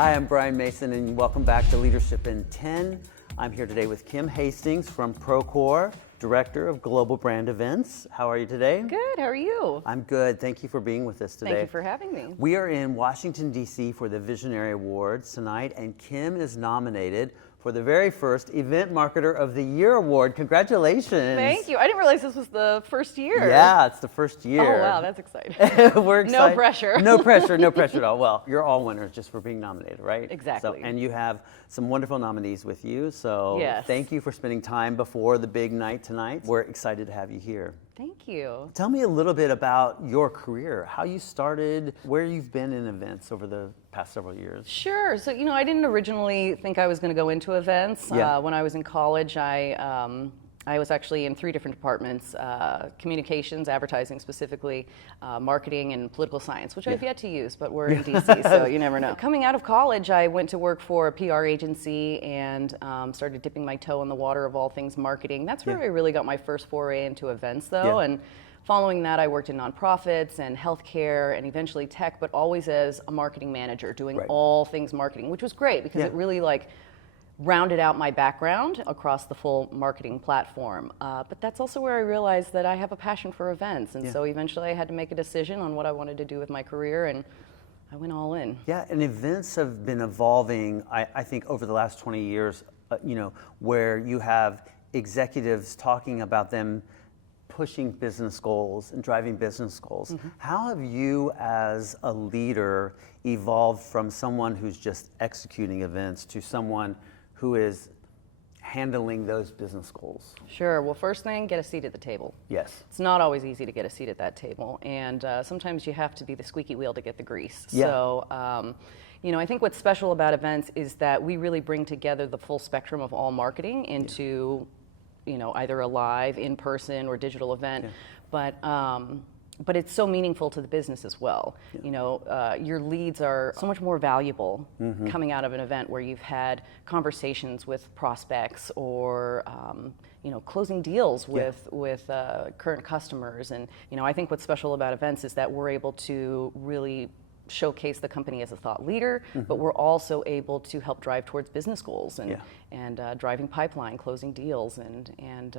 Hi, I'm Brian Mason, and welcome back to Leadership in 10. I'm here today with Kim Hastings from Procore, Director of Global Brand Events. How are you today? Good, how are you? I'm good. Thank you for being with us today. Thank you for having me. We are in Washington, D.C. for the Visionary Awards tonight, and Kim is nominated for the very first Event Marketer of the Year award. Congratulations. Thank you. I didn't realize this was the first year. Yeah, it's the first year. Oh, wow, that's exciting. We're excited. No pressure. No pressure, no pressure at all. Well, you're all winners just for being nominated, right? Exactly. So, and you have some wonderful nominees with you, so yes. Thank you for spending time before the big night tonight. We're excited to have you here. Thank you. Tell me a little bit about your career, how you started, where you've been in events over the past several years. Sure. So, I didn't originally think I was going to go into events. Yeah. When I was in college, I was actually in 3 different departments, communications, advertising specifically, marketing, and political science, which I've yet to use, but we're in DC, so you never know. Coming out of college, I went to work for a PR agency and started dipping my toe in the water of all things marketing. That's where I really got my first foray into events, though. And following that, I worked in nonprofits and healthcare and eventually tech, but always as a marketing manager, doing all things marketing, which was great because it really rounded out my background across the full marketing platform. But that's also where I realized that I have a passion for events. And so eventually I had to make a decision on what I wanted to do with my career, and I went all in. Yeah, and events have been evolving, I think, over the last 20 years, where you have executives talking about them pushing business goals and driving business goals. Mm-hmm. How have you as a leader evolved from someone who's just executing events to someone who is handling those business goals? Sure. Well, first thing, get a seat at the table. Yes. It's not always easy to get a seat at that table, and sometimes you have to be the squeaky wheel to get the grease. Yeah. So, I think what's special about events is that we really bring together the full spectrum of all marketing into either a live, in-person, or digital event. But it's so meaningful to the business as well. Your leads are so much more valuable coming out of an event where you've had conversations with prospects or closing deals with current customers. And I think what's special about events is that we're able to really showcase the company as a thought leader, but we're also able to help drive towards business goals and driving pipeline, closing deals, and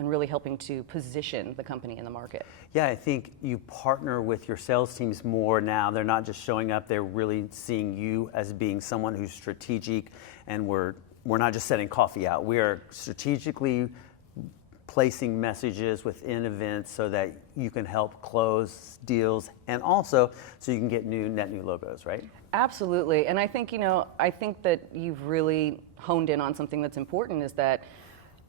really helping to position the company in the market. Yeah, I think you partner with your sales teams more now. They're not just showing up, they're really seeing you as being someone who's strategic, and we're not just setting coffee out. We are strategically placing messages within events so that you can help close deals, and also so you can get net new logos, right? Absolutely. And I think, that you've really honed in on something that's important, is that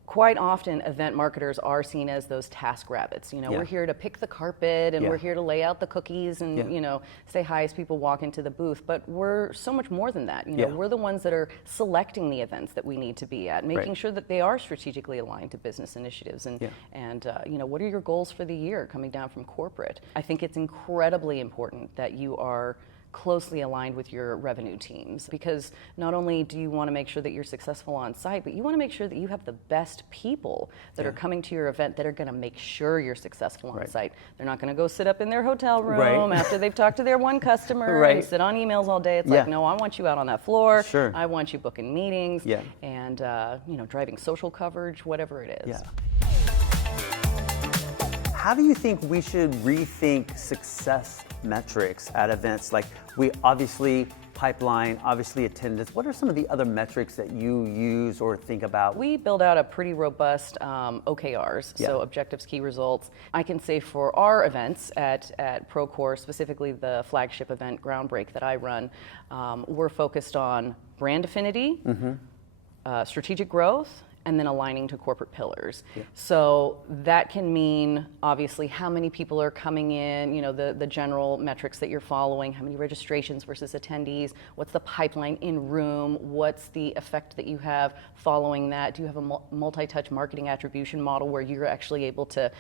quite often event marketers are seen as those task rabbits. We're here to pick the carpet, and we're here to lay out the cookies and say hi as people walk into the booth. But we're so much more than that. We're the ones that are selecting the events that we need to be at, making sure that they are strategically aligned to business initiatives, and what are your goals for the year coming down from corporate. I think it's incredibly important that you are closely aligned with your revenue teams, because not only do you want to make sure that you're successful on site, but you want to make sure that you have the best people that are coming to your event that are going to make sure you're successful on site. They're not going to go sit up in their hotel room after they've talked to their one customer and sit on emails all day. It's like, no, I want you out on that floor. Sure. I want you booking meetings and driving social coverage, whatever it is. Yeah. How do you think we should rethink success metrics at events? Like, we obviously pipeline, obviously attendance. What are some of the other metrics that you use or think about? We build out a pretty robust OKRs, so objectives, key results. I can say for our events at Procore, specifically the flagship event Groundbreak that I run, we're focused on brand affinity, strategic growth, and then aligning to corporate pillars. So that can mean, obviously, how many people are coming in, the general metrics that you're following, how many registrations versus attendees, what's the pipeline in room, what's the effect that you have following that, do you have a multi-touch marketing attribution model where you're actually able to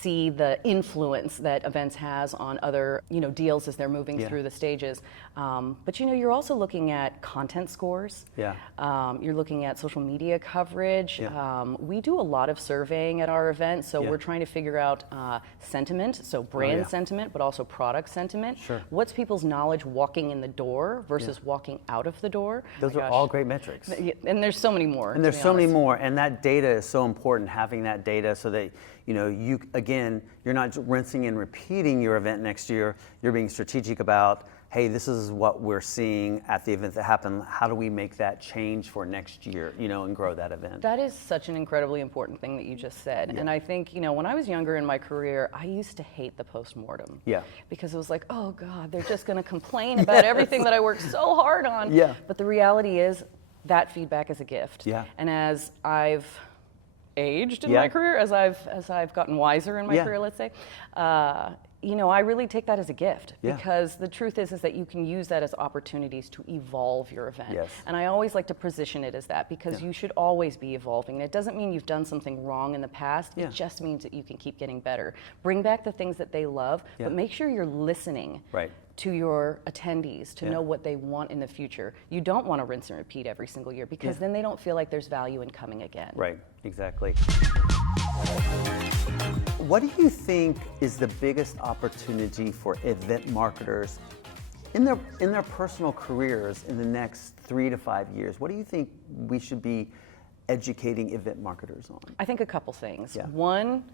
see the influence that events has on other, deals as they're moving through the stages. But you're also looking at content scores. Yeah. You're looking at social media coverage. Yeah. We do a lot of surveying at our event, so we're trying to figure out sentiment, so brand sentiment, but also product sentiment. Sure. What's people's knowledge walking in the door versus walking out of the door? Those are all great metrics. And there's so many more. And there's so many more, and that data is so important, having that data so that, you're not just rinsing and repeating your event next year, you're being strategic about, hey, this is what we're seeing at the event that happened, how do we make that change for next year, and grow that event? That is such an incredibly important thing that you just said. Yeah. And I think, when I was younger in my career, I used to hate the postmortem. Yeah. Because it was like, oh God, they're just going to complain about everything that I worked so hard on. Yeah. But the reality is that feedback is a gift. Yeah. And as I've aged in my career, as I've gotten wiser in my career, let's say, I really take that as a gift, because the truth is that you can use that as opportunities to evolve your event. Yes. And I always like to position it as that, because you should always be evolving. And it doesn't mean you've done something wrong in the past. It just means that you can keep getting better. Bring back the things that they love, but make sure you're listening. Right. To your attendees to know what they want in the future. You don't want to rinse and repeat every single year, because then they don't feel like there's value in coming again. Right, exactly. What do you think is the biggest opportunity for event marketers in their personal careers in the next 3 to 5 years? What do you think we should be educating event marketers on? I think a couple things. Yeah. One,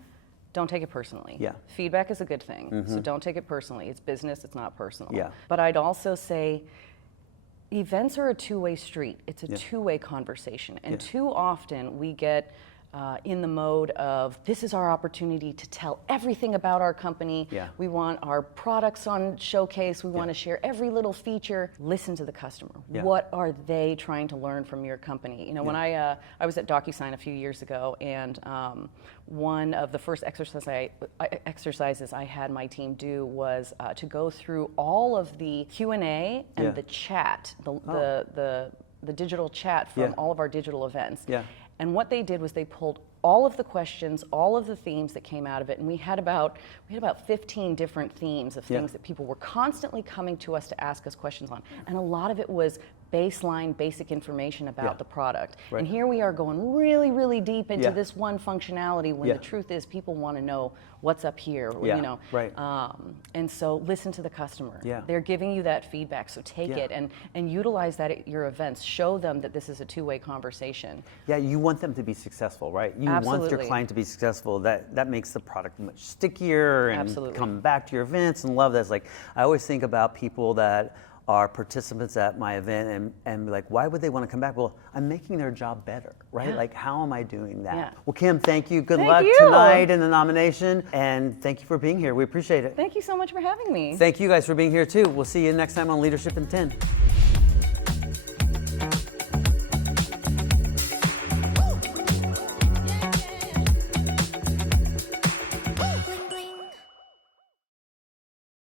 don't take it personally. Yeah. Feedback is a good thing, so don't take it personally. It's business, it's not personal. Yeah. But I'd also say events are a two-way street. It's a two-way conversation. And too often we get in the mode of, this is our opportunity to tell everything about our company. Yeah. We want our products on showcase. We want to share every little feature. Listen to the customer. Yeah. What are they trying to learn from your company? When I was at DocuSign a few years ago, and one of the first exercises I had my team do was to go through all of the Q&A and the chat, the digital chat from all of our digital events. Yeah. And what they did was they pulled all of the questions, all of the themes that came out of it, and we had about 15 different themes of things that people were constantly coming to us to ask us questions on. And a lot of it was basic information about the product. Right. And here we are going really, really deep into this one functionality, when the truth is people want to know what's up here, Right. And so listen to the customer. Yeah. They're giving you that feedback, so take it and utilize that at your events. Show them that this is a two-way conversation. Yeah, you want them to be successful, right? You want your Absolutely. client to be successful. That makes the product much stickier and Absolutely. come back to your events and love that. It's like, I always think about people that are participants at my event and be like, why would they want to come back? Well, I'm making their job better, right? Yeah. Like, how am I doing that? Yeah. Well, Kim, thank you. Good Thank luck you. tonight in the nomination, and thank you for being here. We appreciate it. Thank you so much for having me. Thank you guys for being here too. We'll see you next time on Leadership in 10.